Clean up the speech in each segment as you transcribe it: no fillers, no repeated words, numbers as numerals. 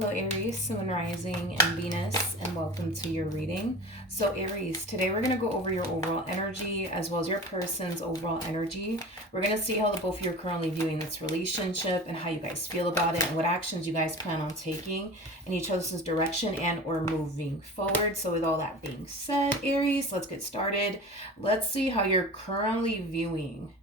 Hello Aries, Moon Rising and Venus, and welcome to your reading. So Aries, today we're going to go over your overall energy as well as your person's overall energy. We're going to see how the both of you are currently viewing this relationship and how you guys feel about it and what actions you guys plan on taking in each other's direction and or moving forward. So with all that being said, Aries, let's get started. Let's see how you're currently viewing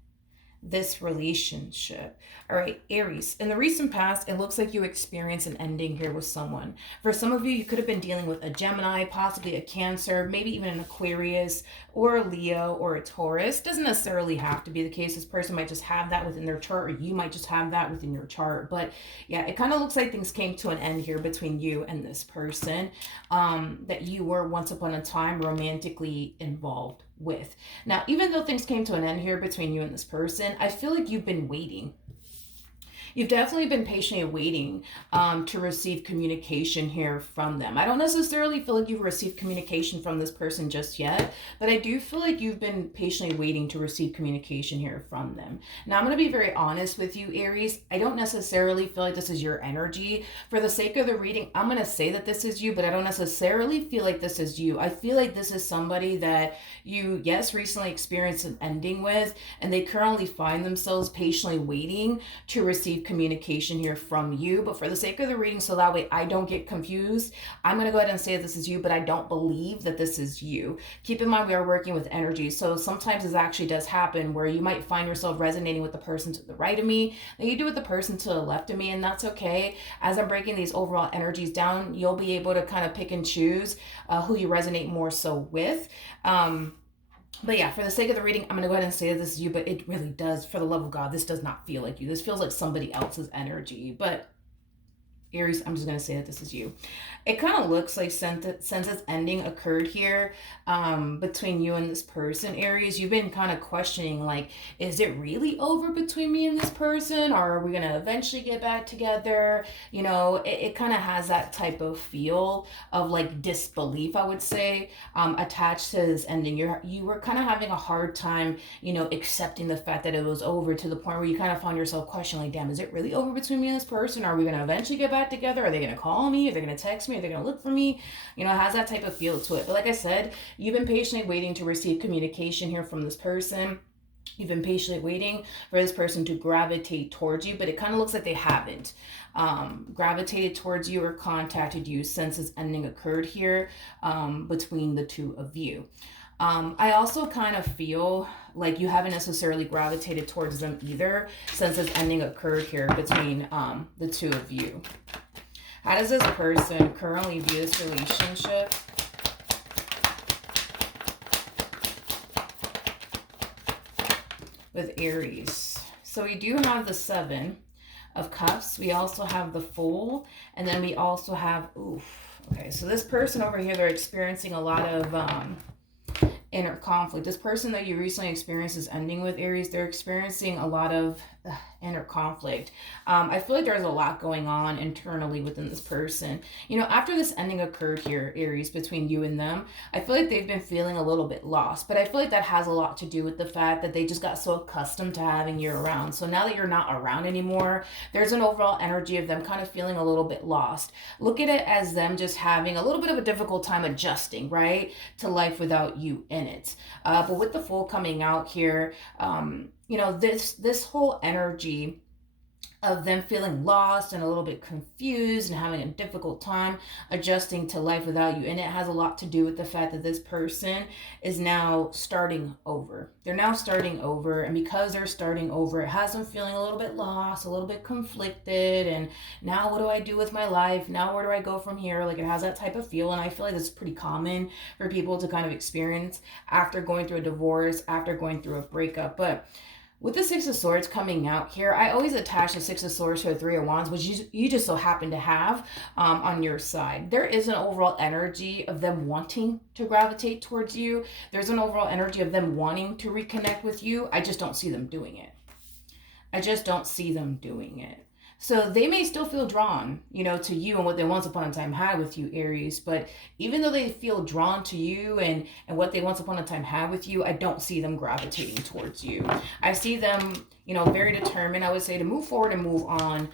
this relationship. All right, Aries, in the recent past, it looks like you experienced an ending here with someone. For some of you, you could have been dealing with a Gemini, possibly a Cancer, maybe even an Aquarius or a Leo or a Taurus. Doesn't necessarily have to be the case. This person might just have that within their chart, or you might just have that within your chart. But yeah, it kind of looks like things came to an end here between you and this person that you were once upon a time romantically involved with. Now, even though things came to an end here between you and this person, I feel like you've been waiting. You've definitely been patiently waiting to receive communication here from them. I don't necessarily feel like you've received communication from this person just yet, but I do feel like you've been patiently waiting to receive communication here from them. Now, I'm going to be very honest with you, Aries. I don't necessarily feel like this is your energy. For the sake of the reading, I'm going to say that this is you, but I don't necessarily feel like this is you. I feel like this is somebody that you, yes, recently experienced an ending with, and they currently find themselves patiently waiting to receive communication here from you. But for the sake of the reading, so that way I don't get confused, I'm going to go ahead and say this is you, but I don't believe that this is you. Keep in mind, we are working with energy, so sometimes this actually does happen where you might find yourself resonating with the person to the right of me than you do with the person to the left of me, and that's okay. As I'm breaking these overall energies down, you'll be able to kind of pick and choose who you resonate more so with. But yeah, for the sake of the reading, I'm going to go ahead and say that this is you, but it really does, for the love of God, this does not feel like you. This feels like somebody else's energy. But Aries, I'm just going to say that this is you. It kind of looks like since this ending occurred here between you and this person, Aries, you've been kind of questioning, like, is it really over between me and this person? Or are we going to eventually get back together? You know, it kind of has that type of feel of like disbelief, I would say, attached to this ending. You were kind of having a hard time, you know, accepting the fact that it was over, to the point where you kind of found yourself questioning, like, damn, is it really over between me and this person? Are we going to eventually get back together? Are they going to call me? Are they going to text me? Are they going to look for me? You know, it has that type of feel to it. But like I said, you've been patiently waiting to receive communication here from this person. You've been patiently waiting for this person to gravitate towards you, but it kind of looks like they haven't gravitated towards you or contacted you since this ending occurred here between the two of you. I also kind of feel like you haven't necessarily gravitated towards them either since this ending occurred here between the two of you. How does this person currently view this relationship? With Aries. So we do have the Seven of Cups. We also have the Fool. And then we also have, okay, so this person over here, they're experiencing a lot of inner conflict. This person that you recently experienced is ending with, Aries, they're experiencing a lot of inner conflict. I feel like there's a lot going on internally within this person. You know, after this ending occurred here, Aries, between you and them, I feel like they've been feeling a little bit lost. But I feel like that has a lot to do with the fact that they just got so accustomed to having you around. So now that you're not around anymore, there's an overall energy of them kind of feeling a little bit lost. Look at it as them just having a little bit of a difficult time adjusting, right, to life without you in it. But with the Fool coming out here, you know, this whole energy of them feeling lost and a little bit confused and having a difficult time adjusting to life without you, and it has a lot to do with the fact that this person is now starting over. They're now starting over, and because they're starting over, it has them feeling a little bit lost, a little bit conflicted, and now what do I do with my life? Now where do I go from here? Like, it has that type of feel, and I feel like this is pretty common for people to kind of experience after going through a divorce, after going through a breakup. But with the Six of Swords coming out here, I always attach the Six of Swords to the Three of Wands, which you just so happen to have on your side. There is an overall energy of them wanting to gravitate towards you. There's an overall energy of them wanting to reconnect with you. I just don't see them doing it. I just don't see them doing it. So they may still feel drawn, you know, to you and what they once upon a time had with you, Aries. But even though they feel drawn to you and what they once upon a time had with you, I don't see them gravitating towards you. I see them, you know, very determined, I would say, to move forward and move on.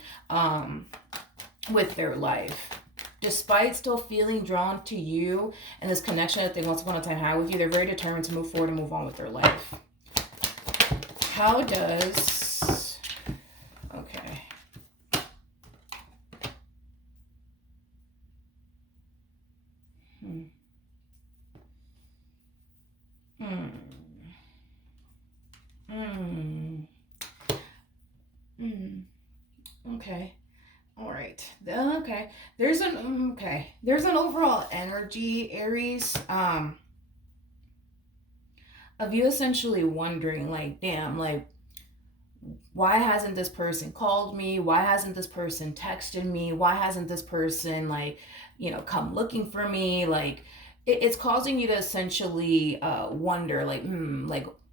with their life. Despite still feeling drawn to you and this connection that they once upon a time had with you, they're very determined to move forward and move on with their life. How does... Okay. Okay. All right. Okay. There's an overall energy, Aries, of you essentially wondering, like, damn, like, why hasn't this person called me? Why hasn't this person texted me? Why hasn't this person, like, come looking for me? Like, it's causing you to essentially wonder, like,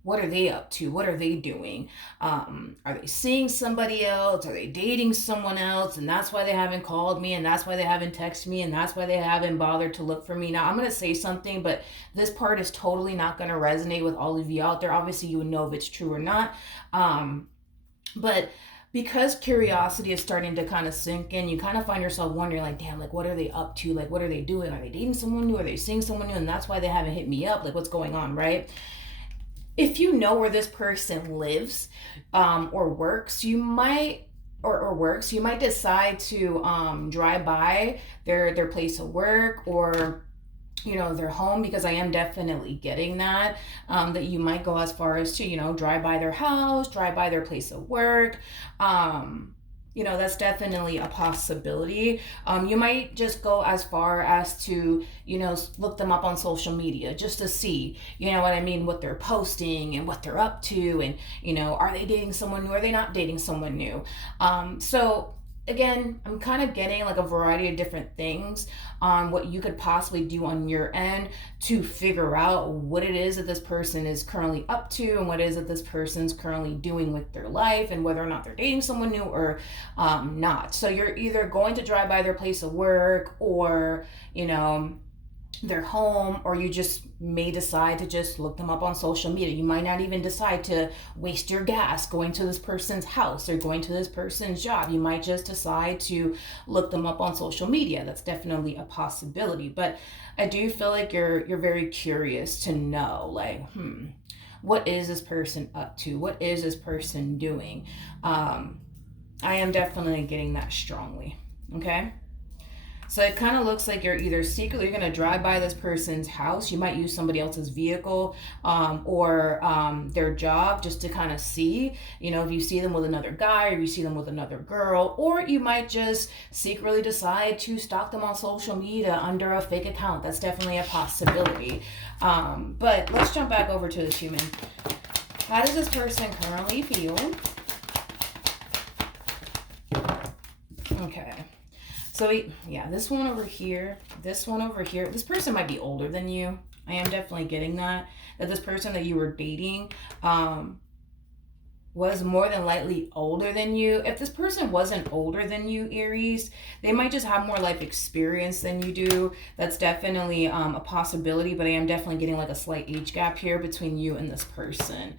what are they up to? What are they doing? Are they seeing somebody else? Are they dating someone else? And that's why they haven't called me, and that's why they haven't texted me, and that's why they haven't bothered to look for me. Now, I'm going to say something, but this part is totally not going to resonate with all of you out there. Obviously, you would know if it's true or not. But because curiosity is starting to kind of sink in, you kind of find yourself wondering, like, damn, like, what are they up to? Like, what are they doing? Are they dating someone new? Are they seeing someone new? And that's why they haven't hit me up. Like, what's going on, right? If you know where this person lives or works, you might you might decide to drive by their place of work, or their home, because I am definitely getting that you might go as far as to drive by their house, drive by their place of work. That's definitely a possibility. You might just go as far as to look them up on social media just to see what I mean, what they're posting and what they're up to, and are they dating someone new, are they not dating someone new. So again, I'm kind of getting like a variety of different things on what you could possibly do on your end to figure out what it is that this person is currently up to, and what it is that this person's currently doing with their life, and whether or not they're dating someone new or not. So you're either going to drive by their place of work, or their home, or you just may decide to just look them up on social media. You might not even decide to waste your gas going to this person's house or going to this person's job. You might just decide to look them up on social media. That's definitely a possibility. But I do feel like you're very curious to know, like, what is this person up to? What is this person doing? I am definitely getting that strongly. Okay. So it kind of looks like you're either secretly going to drive by this person's house. You might use somebody else's vehicle or their job just to kind of see, if you see them with another guy, or if you see them with another girl. Or you might just secretly decide to stalk them on social media under a fake account. That's definitely a possibility. But let's jump back over to this human. How does this person currently feel? Okay. So yeah, this one over here, this person might be older than you. I am definitely getting that this person that you were dating was more than likely older than you. If this person wasn't older than you, Aries, they might just have more life experience than you do. That's definitely a possibility, but I am definitely getting like a slight age gap here between you and this person.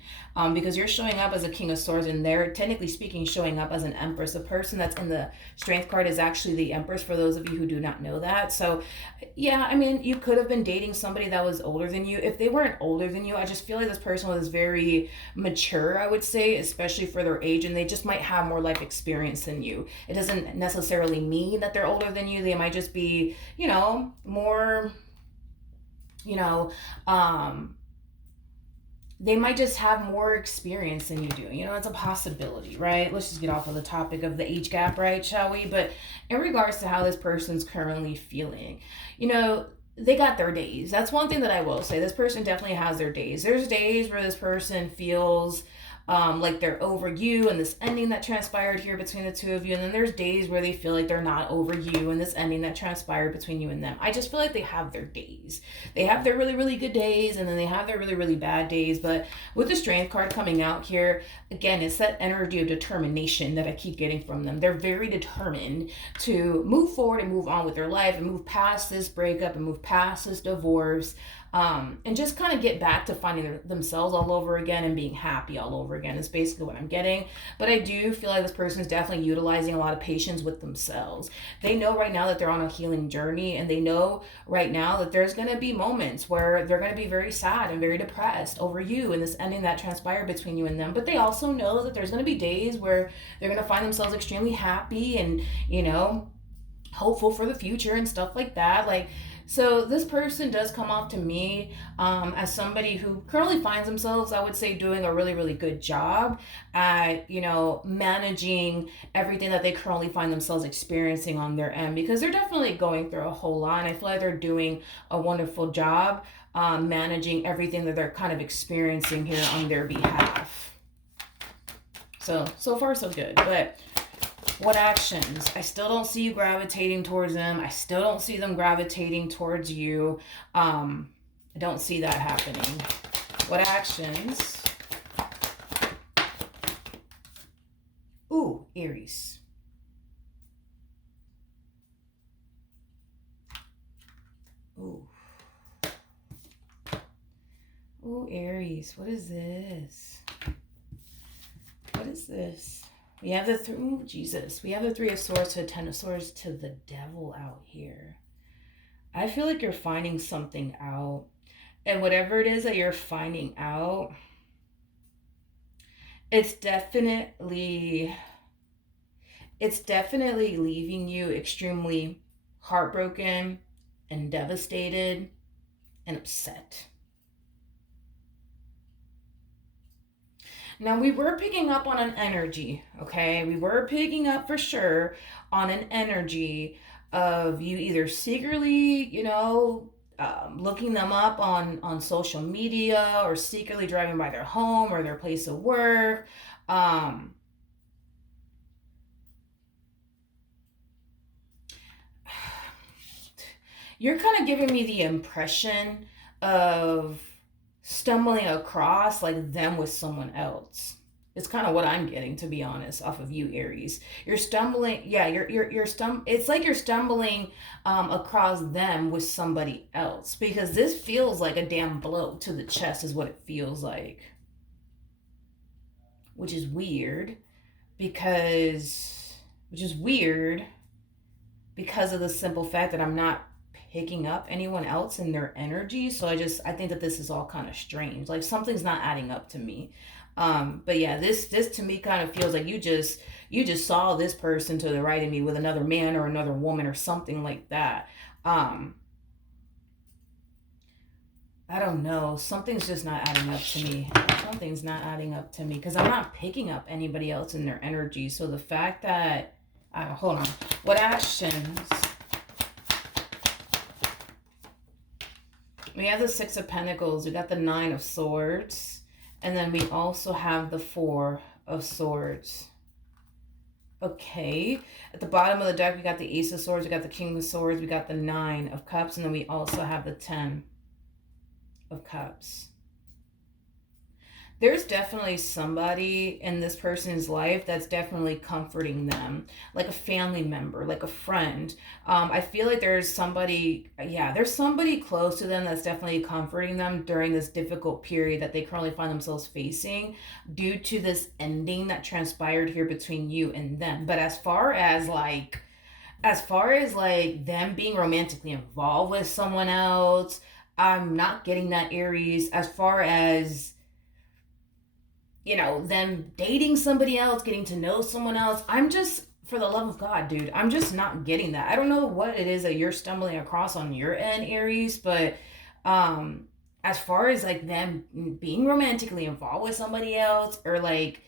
Because you're showing up as a King of Swords, and they're technically speaking showing up as an Empress. The person that's in the Strength card is actually the Empress, for those of you who do not know that. So yeah, I mean, you could have been dating somebody that was older than you. If they weren't older than you, I just feel like this person was very mature, I would say, especially for their age, and they just might have more life experience than you. It doesn't necessarily mean that they're older than you. They might just be, more, they might just have more experience than you do. It's a possibility, right? Let's just get off of the topic of the age gap, right, shall we? But in regards to how this person's currently feeling, they got their days. That's one thing that I will say. This person definitely has their days. There's days where this person feels like they're over you and this ending that transpired here between the two of you. And then there's days where they feel like they're not over you and this ending that transpired between you and them. I just feel like they have their days. They have their really, really good days, and then they have their really, really bad days. But with the Strength card coming out here, again, it's that energy of determination that I keep getting from them. They're very determined to move forward and move on with their life and move past this breakup and move past this divorce. and just kind of get back to finding themselves all over again and being happy all over again is basically what I'm getting. But I do feel like this person is definitely utilizing a lot of patience with themselves. They know right now that they're on a healing journey, and they know right now that there's going to be moments where they're going to be very sad and very depressed over you and this ending that transpired between you and them. But they also know that there's going to be days where they're going to find themselves extremely happy and, hopeful for the future and stuff like that. So this person does come off to me as somebody who currently finds themselves, I would say, doing a really, really good job at, managing everything that they currently find themselves experiencing on their end, because they're definitely going through a whole lot. And I feel like they're doing a wonderful job managing everything that they're kind of experiencing here on their behalf. So far so good. But what actions? I still don't see you gravitating towards them. I still don't see them gravitating towards you. I don't see that happening. What actions? Ooh, Aries. Ooh. Ooh, Aries. What is this? What is this? We have the Jesus. We have the Three of Swords to the Ten of Swords to the Devil out here. I feel like you're finding something out. And whatever it is that you're finding out, it's definitely leaving you extremely heartbroken and devastated and upset. Now, we were picking up on an energy, okay? We were picking up for sure on an energy of you either secretly, looking them up on social media, or secretly driving by their home or their place of work. You're kind of giving me the impression of stumbling across like them with someone else. It's kind of what I'm getting, to be honest, off of you, Aries. You're stumbling, yeah. It's like you're stumbling across them with somebody else, because this feels like a damn blow to the chest, is what it feels like, which is weird, because of the simple fact that I'm not picking up anyone else in their energy. So I think that this is all kind of strange. Like something's not adding up to me. But yeah, this to me kind of feels like you just saw this person to the right of me with another man or another woman or something like that. I don't know. Something's just not adding up to me. Something's not adding up to me, because I'm not picking up anybody else in their energy. So the fact that hold on. What actions? We have the Six of Pentacles. We got the Nine of Swords. And then we also have the Four of Swords. Okay. At the bottom of the deck, we got the Ace of Swords. We got the King of Swords. We got the Nine of Cups. And then we also have the Ten of Cups. There's definitely somebody in this person's life that's definitely comforting them, like a family member, like a friend. I feel like there's somebody close to them that's definitely comforting them during this difficult period that they currently find themselves facing due to this ending that transpired here between you and them. But as far as them being romantically involved with someone else, I'm not getting that, Aries. As far as them dating somebody else, getting to know someone else, I'm just, for the love of God, dude, I'm just not getting that. I don't know what it is that you're stumbling across on your end, Aries, but as far as like them being romantically involved with somebody else, or like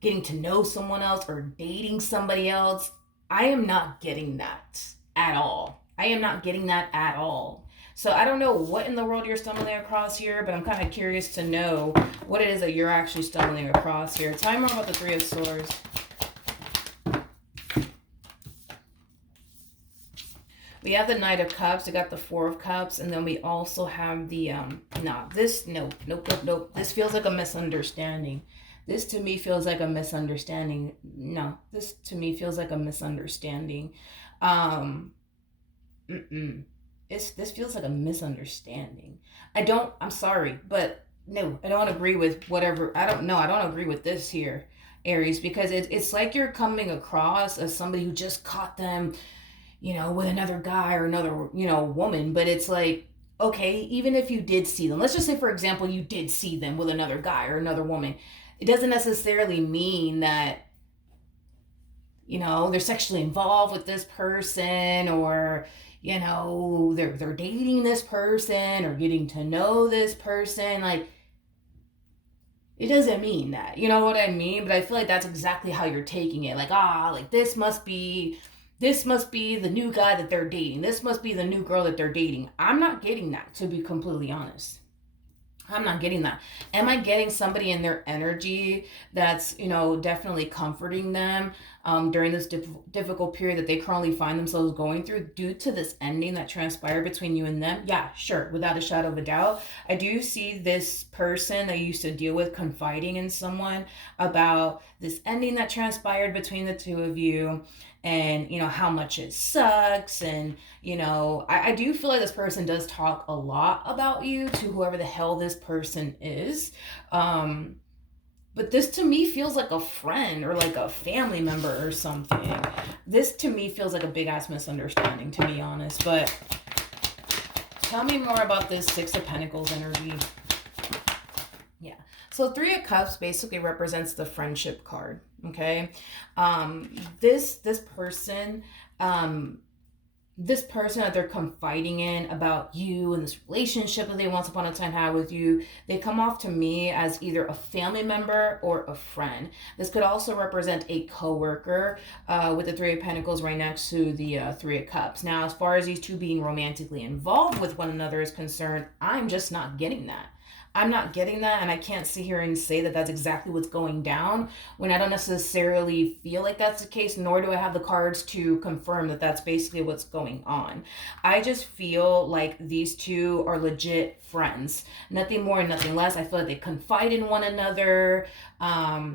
getting to know someone else or dating somebody else, I am not getting that at all. I am not getting that at all. So I don't know what in the world you're stumbling across here, but I'm kind of curious to know what it is that you're actually stumbling across here. Tell me more about the Three of Swords. We have the Knight of Cups. We got the Four of Cups. And then we also have the, nope. This feels like a misunderstanding. This to me feels like a misunderstanding. No, this to me feels like a misunderstanding. this feels like a misunderstanding. I'm sorry, but no, I don't agree with whatever. I don't know. I don't agree with this here, Aries, because it's like you're coming across as somebody who just caught them, with another guy or another, woman. But it's like, okay, even if you did see them, let's just say, for example, you did see them with another guy or another woman, it doesn't necessarily mean that, they're sexually involved with this person, or, they're dating this person or getting to know this person. Like, it doesn't mean that. You know what I mean? But I feel like that's exactly how you're taking it. Like, like this must be the new guy that they're dating. This must be the new girl that they're dating. I'm not getting that, to be completely honest. I'm not getting that. Am I getting somebody in their energy that's, definitely comforting them during this difficult period that they currently find themselves going through due to this ending that transpired between you and them? Yeah, sure, without a shadow of a doubt. I do see this person that you used to deal with confiding in someone about this ending that transpired between the two of you, and how much it sucks. And I do feel like this person does talk a lot about you to whoever the hell this person is. But this to me feels like a friend or like a family member or something. This to me feels like a big ass misunderstanding, to be honest. But tell me more about this Six of Pentacles energy. Yeah. So Three of Cups basically represents the friendship card. Okay. This person, this person that they're confiding in about you and this relationship that they once upon a time had with you, they come off to me as either a family member or a friend. This could also represent a coworker, with the Three of Pentacles right next to the Three of Cups. Now, as far as these two being romantically involved with one another is concerned, I'm just not getting that. I'm not getting that, and I can't sit here and say that that's exactly what's going down when I don't necessarily feel like that's the case, nor do I have the cards to confirm that that's basically what's going on. I just feel like these two are legit friends. Nothing more and nothing less. I feel like they confide in one another, but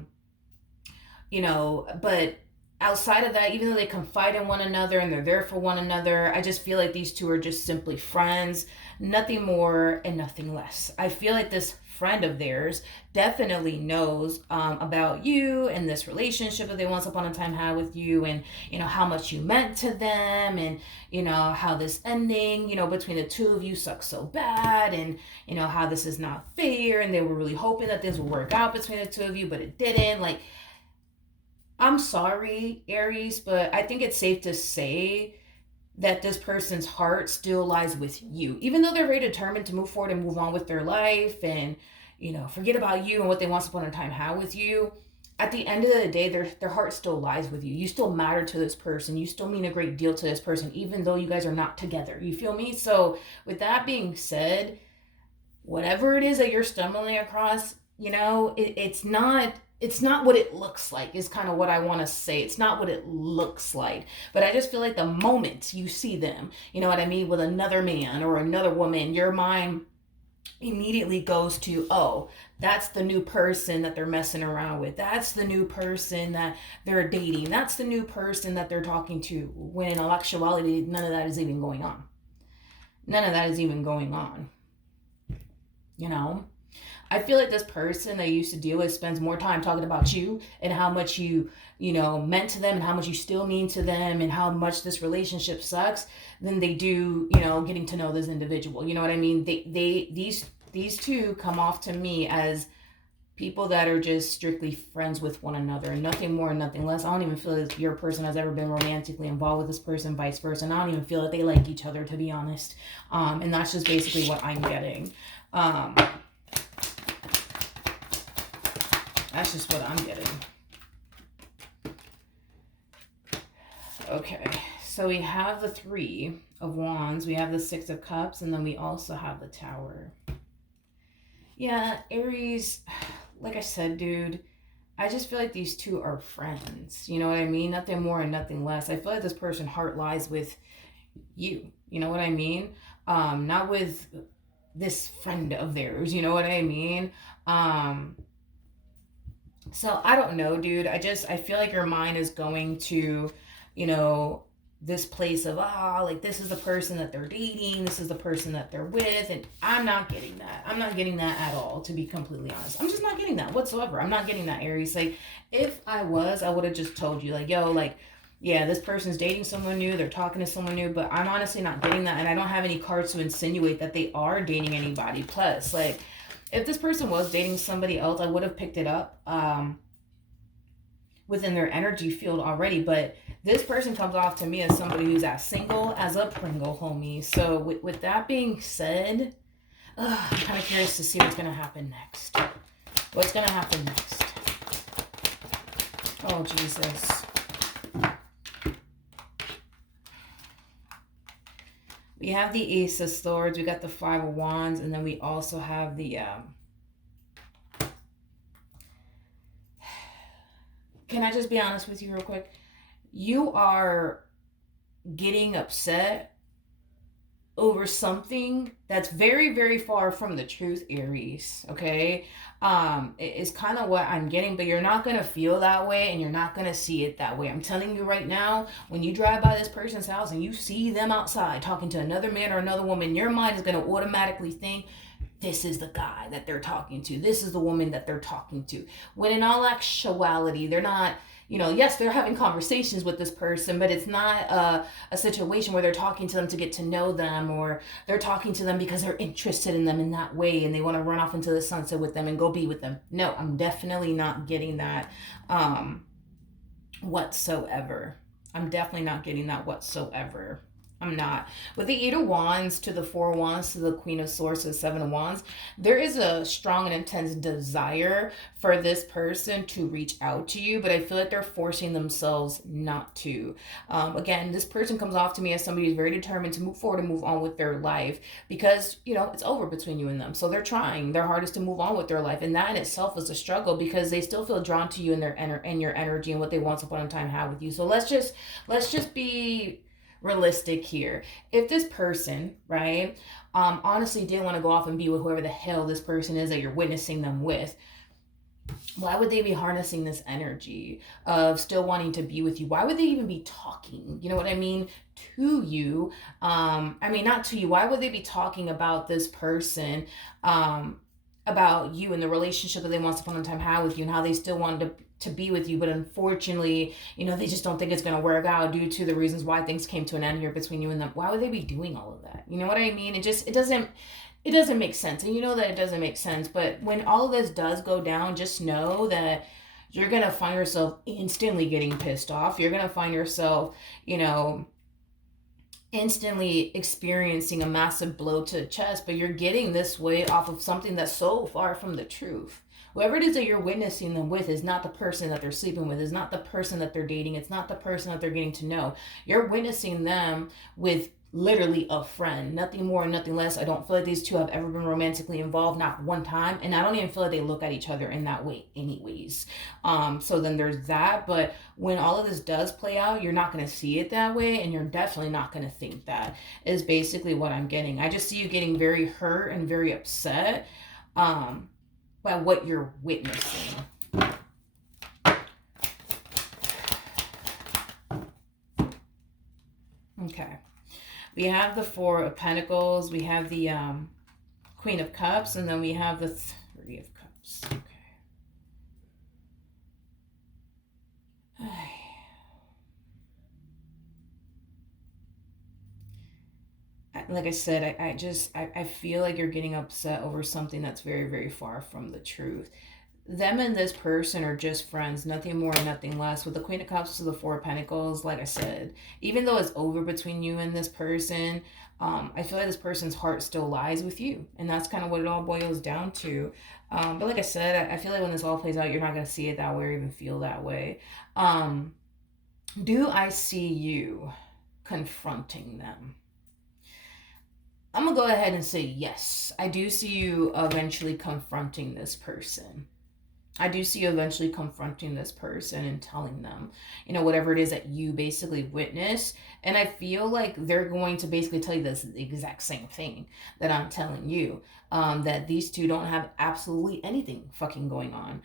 outside of that, even though they confide in one another and they're there for one another, I just feel like these two are just simply friends, nothing more and nothing less. I feel like this friend of theirs definitely knows about you and this relationship that they once upon a time had with you, and how much you meant to them, and how this ending between the two of you sucks so bad, and how this is not fair, and they were really hoping that this would work out between the two of you, but it didn't. Like, I'm sorry, Aries, but I think it's safe to say that this person's heart still lies with you. Even though they're very determined to move forward and move on with their life and, forget about you and what they once upon a time had with you, at the end of the day, their heart still lies with you. You still matter to this person. You still mean a great deal to this person, even though you guys are not together. You feel me? So with that being said, whatever it is that you're stumbling across, it's not what it looks like, is kind of what I want to say. It's not what it looks like. But I just feel like the moment you see them, you know what I mean, with another man or another woman, your mind immediately goes to, oh, that's the new person that they're messing around with. That's the new person that they're dating. That's the new person that they're talking to. When in actuality, none of that is even going on. None of that is even going on. I feel like this person that you used to deal with spends more time talking about you and how much you meant to them and how much you still mean to them and how much this relationship sucks than they do, getting to know this individual. You know what I mean? These two come off to me as people that are just strictly friends with one another and nothing more and nothing less. I don't even feel like your person has ever been romantically involved with this person, vice versa. And I don't even feel that they like each other, to be honest. And that's just basically what I'm getting. That's just what I'm getting. Okay, so we have the Three of Wands, we have the Six of Cups, and then we also have the Tower. Yeah, Aries, like I said, dude, I just feel like these two are friends. You know what I mean? Nothing more and nothing less. I feel like this person's heart lies with you. You know what I mean? Not with this friend of theirs. You know what I mean? So I don't know, dude. I feel like your mind is going to, this place of, like, this is the person that they're dating, this is the person that they're with, and I'm not getting that. I'm not getting that at all, to be completely honest. I'm just not getting that whatsoever. I'm not getting that, Aries. Like, if I was, I would have just told you, like, yo, like, yeah, this person's dating someone new, they're talking to someone new, but I'm honestly not getting that, and I don't have any cards to insinuate that they are dating anybody. Plus, like, if this person was dating somebody else, I would have picked it up within their energy field already. But this person comes off to me as somebody who's as single as a Pringle, homie. So with that being said, I'm kind of curious to see what's going to happen next. What's going to happen next? Oh, Jesus. We have the Ace of Swords, we got the Five of Wands, and then we also have the can I just be honest with you real quick? You are getting upset over something that's very, very far from the truth, Aries. Okay? It's kind of what I'm getting, but you're not gonna feel that way and you're not gonna see it that way. I'm telling you right now, when you drive by this person's house and you see them outside talking to another man or another woman, your mind is gonna automatically think, this is the guy that they're talking to. This is the woman that they're talking to. When in all actuality, they're not, yes, they're having conversations with this person, but it's not a situation where they're talking to them to get to know them, or they're talking to them because they're interested in them in that way and they want to run off into the sunset with them and go be with them. No, I'm definitely not getting that whatsoever. I'm definitely not getting that whatsoever. I'm not. With the Eight of Wands to the Four of Wands to the Queen of Swords to the Seven of Wands, there is a strong and intense desire for this person to reach out to you, but I feel like they're forcing themselves not to. Again, this person comes off to me as somebody who's very determined to move forward and move on with their life because, it's over between you and them. So they're trying their hardest to move on with their life. And that in itself is a struggle because they still feel drawn to you and your energy and what they once upon a time had with you. So let's just be realistic here. If this person, right, honestly didn't want to go off and be with whoever the hell this person is that you're witnessing them with, why would they be harnessing this energy of still wanting to be with you? Why would they even be talking? You know what I mean? To you. Not to you. Why would they be talking about this person, about you and the relationship that they once upon a time had with you and how they still wanted to be with you, but unfortunately, they just don't think it's going to work out due to the reasons why things came to an end here between you and them. Why would they be doing all of that? You know what I mean? It doesn't make sense. And you know that it doesn't make sense. But when all of this does go down, just know that you're going to find yourself instantly getting pissed off. You're going to find yourself, instantly experiencing a massive blow to the chest, but you're getting this way off of something that's so far from the truth. Whoever it is that you're witnessing them with is not the person that they're sleeping with, is not the person that they're dating, it's not the person that they're getting to know. You're witnessing them with literally a friend, nothing more and nothing less. I don't feel like these two have ever been romantically involved, not one time, and I don't even feel like they look at each other in that way anyways. So then there's that. But when all of this does play out, you're not going to see it that way, and you're definitely not going to think that, is basically what I'm getting. I just see you getting very hurt and very upset by what you're witnessing. Okay. We have the Four of Pentacles, we have the Queen of Cups, and then we have the Three of Cups. Okay. Like I said, I feel like you're getting upset over something that's very, very far from the truth. Them and this person are just friends, nothing more, nothing less. With the Queen of Cups to the Four of Pentacles, like I said, even though it's over between you and this person, I feel like this person's heart still lies with you. And that's kind of what it all boils down to. But like I said, I feel like when this all plays out, you're not going to see it that way or even feel that way. Do I see you confronting them? I'm going to go ahead and say yes. I do see you eventually confronting this person. I do see you eventually confronting this person and telling them, whatever it is that you basically witness. And I feel like they're going to basically tell you this exact same thing that I'm telling you. That these two don't have absolutely anything fucking going on.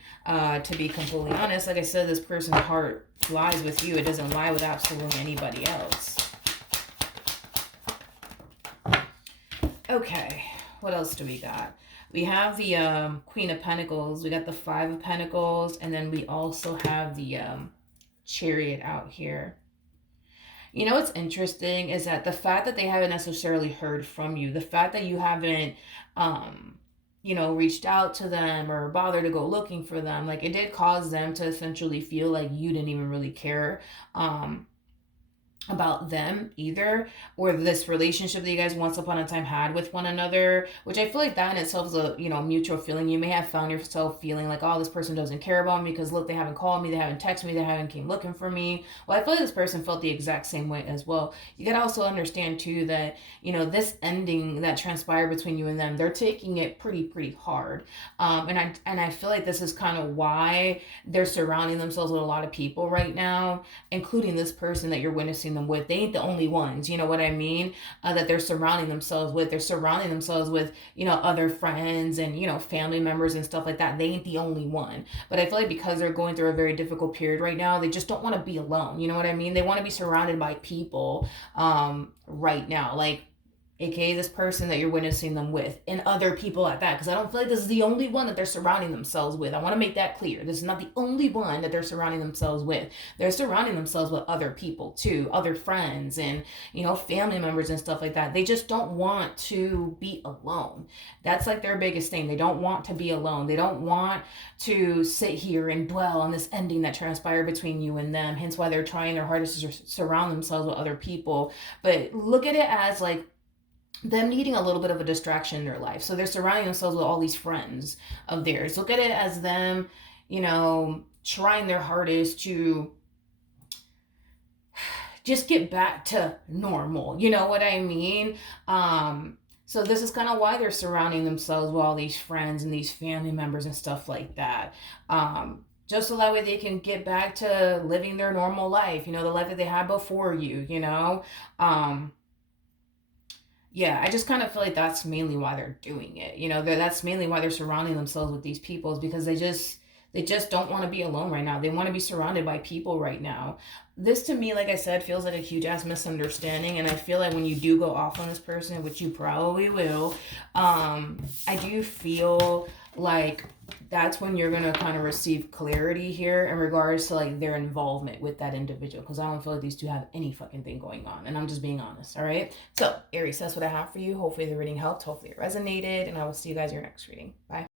To be completely honest, like I said, this person's heart lies with you. It doesn't lie with absolutely anybody else. Okay, what else do we got? We have the Queen of Pentacles, we got the Five of Pentacles, and then we also have the Chariot out here. What's interesting is that the fact that they haven't necessarily heard from you, the fact that you haven't, reached out to them or bothered to go looking for them, like it did cause them to essentially feel like you didn't even really care. About them either, or this relationship that you guys once upon a time had with one another, which I feel like that in itself is a mutual feeling. You may have found yourself feeling like, oh, this person doesn't care about me because look, they haven't called me, they haven't texted me, they haven't came looking for me. Well, I feel like this person felt the exact same way as well. You gotta also understand too that this ending that transpired between you and them, they're taking it pretty hard. And I feel like this is kind of why they're surrounding themselves with a lot of people right now, including this person that you're witnessing them with. They ain't the only ones, you know what I mean? That they're surrounding themselves with. They're surrounding themselves with, other friends and, family members and stuff like that. They ain't the only one. But I feel like because they're going through a very difficult period right now, they just don't want to be alone. You know what I mean? They want to be surrounded by people right now. Like, aka this person that you're witnessing them with, and other people at that, because I don't feel like this is the only one that they're surrounding themselves with. I want to make that clear. This is not the only one that they're surrounding themselves with. They're surrounding themselves with other people too, other friends and family members and stuff like that. They just don't want to be alone. That's like their biggest thing. They don't want to be alone. They don't want to sit here and dwell on this ending that transpired between you and them, hence why they're trying their hardest to surround themselves with other people. But look at it as like them needing a little bit of a distraction in their life. So they're surrounding themselves with all these friends of theirs. Look at it as them, trying their hardest to just get back to normal. You know what I mean? So this is kind of why they're surrounding themselves with all these friends and these family members and stuff like that. Just so that way they can get back to living their normal life, the life that they had before you, yeah, I just kind of feel like that's mainly why they're doing it. That's mainly why they're surrounding themselves with these people, is because they just don't want to be alone right now. They want to be surrounded by people right now. This to me, like I said, feels like a huge ass misunderstanding, and I feel like when you do go off on this person, which you probably will, I do feel like that's when you're gonna kind of receive clarity here in regards to like their involvement with that individual, because I don't feel like these two have any fucking thing going on, and I'm just being honest. All right, so Aries, that's what I have for you. Hopefully the reading helped, hopefully it resonated, and I will see you guys in your next reading. Bye.